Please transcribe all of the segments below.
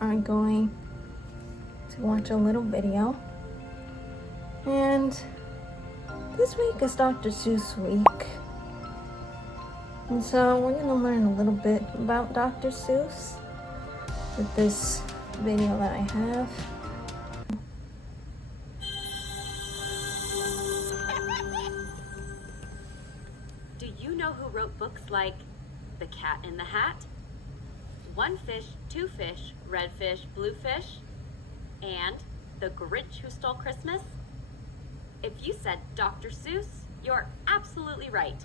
are going to watch a little video. And this week is Dr. Seuss week. And so we're going to learn a little bit about Dr. Seuss with this video that I have. Do you know who wrote books like The Cat in the Hat, One Fish, Two Fish, Red Fish, Blue Fish, and The Grinch Who Stole Christmas? If you said Dr. Seuss, you're absolutely right.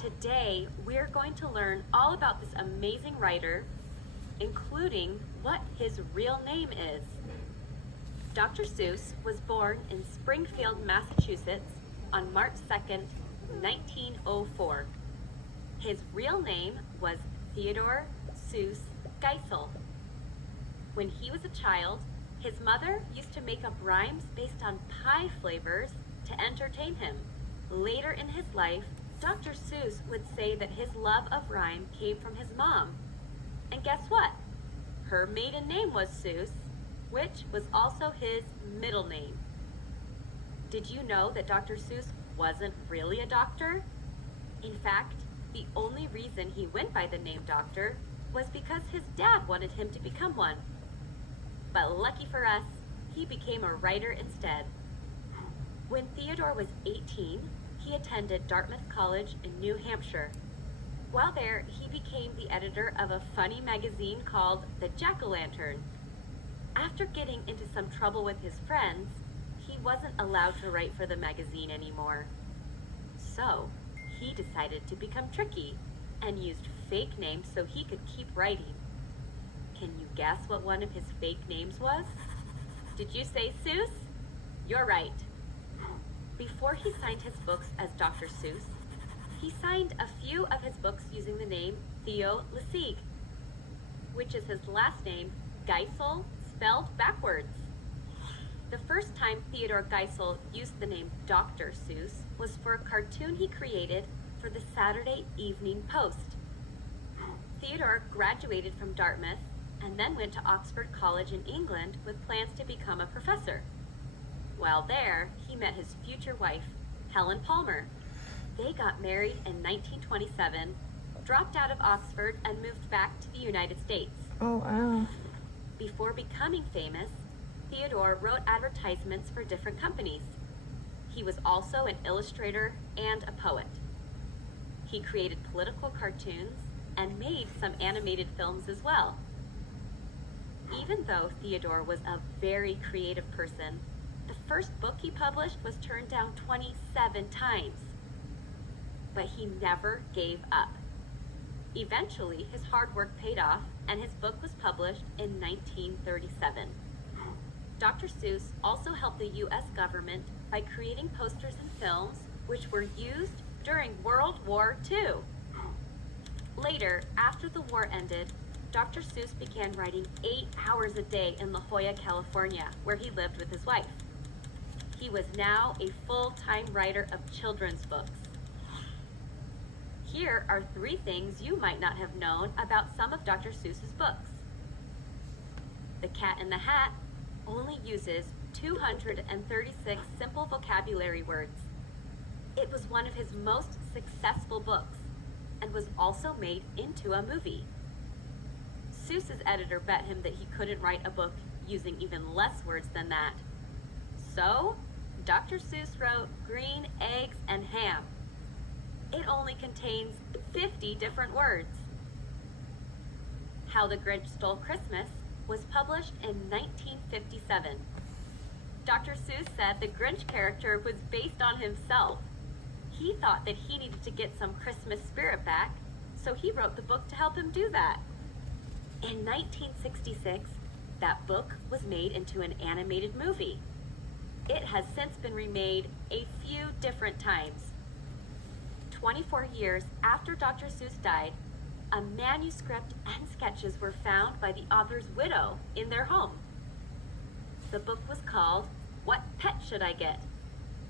Today, we're going to learn all about this amazing writer, including what his real name is. Dr. Seuss was born in Springfield, Massachusetts on March 2nd, 1904. His real name was Theodore Seuss Geisel. When he was a child, his mother used to make up rhymes based on pie flavors to entertain him. Later in his life, Dr. Seuss would say that his love of rhyme came from his mom. And guess what? Her maiden name was Seuss, which was also his middle name. Did you know that Dr. Seuss wasn't really a doctor? In fact, the only reason he went by the name doctor was because his dad wanted him to become one. But lucky for us, he became a writer instead. When Theodore was 18, he attended Dartmouth College in New Hampshire. While there, he became the editor of a funny magazine called The Jack-O-Lantern. After getting into some trouble with his friends, he wasn't allowed to write for the magazine anymore. So, he decided to become tricky and used fake names so he could keep writing. Can you guess what one of his fake names was? Did you say Seuss? You're right. Before he signed his books as Dr. Seuss, he signed a few of his books using the name Theo Lessig, which is his last name, Geisel, spelled backwards. The first time Theodore Geisel used the name Dr. Seuss was for a cartoon he created for the Saturday Evening Post. Theodore graduated from Dartmouth and then went to Oxford College in England with plans to become a professor. While there, he met his future wife, Helen Palmer. They got married in 1927, dropped out of Oxford, and moved back to the United States. Oh, wow. Before becoming famous, Theodore wrote advertisements for different companies. He was also an illustrator and a poet. He created political cartoons and made some animated films as well. Even though Theodore was a very creative person, the first book he published was turned down 27 times. But he never gave up. Eventually, his hard work paid off, and his book was published in 1937. Dr. Seuss also helped the U.S. government by creating posters and films which were used during World War II. Later, after the war ended, Dr. Seuss began writing 8 hours a day in La Jolla, California, where he lived with his wife. He was now a full-time writer of children's books. Here are 3 things you might not have known about some of Dr. Seuss's books. The Cat in the Hat only uses 236 simple vocabulary words. It was one of his most successful books and was also made into a movie. Seuss's editor bet him that he couldn't write a book using even less words than that. So, Dr. Seuss wrote Green Eggs and Ham. It only contains 50 different words. How the Grinch Stole Christmas was published in 1957. Dr. Seuss said the Grinch character was based on himself. He thought that he needed to get some Christmas spirit back, so he wrote the book to help him do that. In 1966, that book was made into an animated movie. It has since been remade a few different times. 24 years after Dr. Seuss died, a manuscript and sketches were found by the author's widow in their home. The book was called What Pet Should I Get?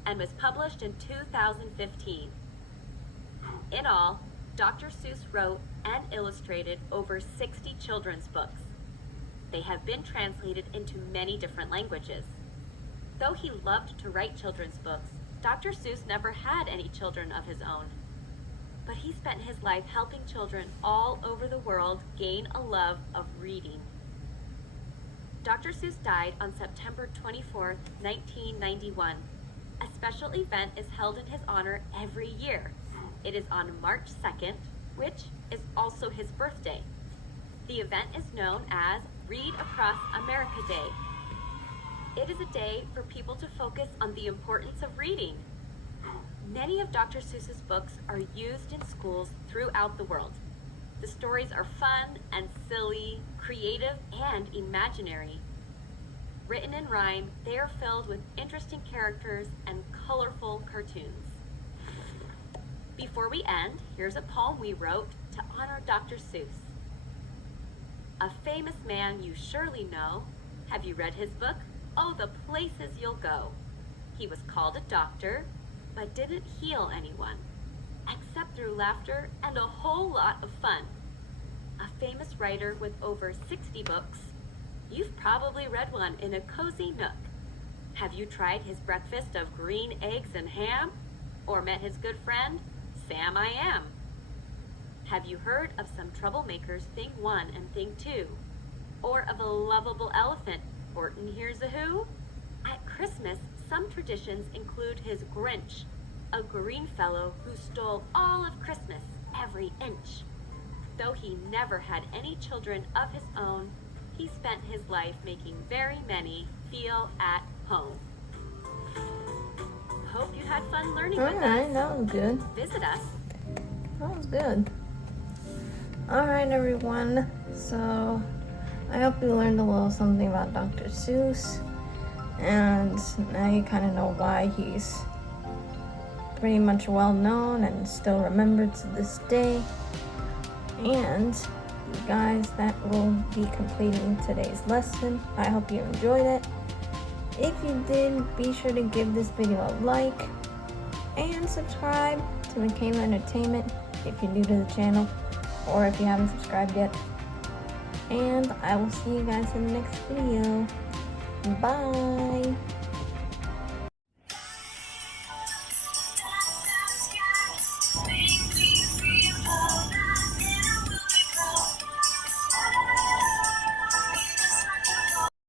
And was published in 2015. In all, Dr. Seuss wrote and illustrated over 60 children's books. They have been translated into many different languages. Though he loved to write children's books, Dr. Seuss never had any children of his own. But he spent his life helping children all over the world gain a love of reading. Dr. Seuss died on September 24, 1991. A special event is held in his honor every year. It is on March 2nd, which is also his birthday. The event is known as Read Across America Day. It is a day for people to focus on the importance of reading. Many of Dr. Seuss's books are used in schools throughout the world. The stories are fun and silly, creative and imaginary. Written in rhyme, they are filled with interesting characters and colorful cartoons. Before we end, here's a poem we wrote to honor Dr. Seuss. A famous man you surely know. Have you read his book? Oh, the places you'll go. He was called a doctor, but didn't heal anyone, except through laughter and a whole lot of fun. A famous writer with over 60 books. You've probably read one in a cozy nook. Have you tried his breakfast of green eggs and ham? Or met his good friend, Sam I Am? Have you heard of some troublemakers, Thing 1 and Thing 2? Or of a lovable elephant, Horton Hears a Who? At Christmas, some traditions include his Grinch, a green fellow who stole all of Christmas, every inch. Though he never had any children of his own, he spent his life making very many feel at home. Hope you had fun learning with us. Alright, that was good. Visit us. That was good. Alright, everyone. So, I hope you learned a little something about Dr. Seuss. And now you kind of know why he's pretty much well known and still remembered to this day. And you guys, that will be completing today's lesson. I hope you enjoyed it. If you did, be sure to give this video a like and subscribe to Michaela Entertainment if you're new to the channel or if you haven't subscribed yet. And I will see you guys in the next video. Bye!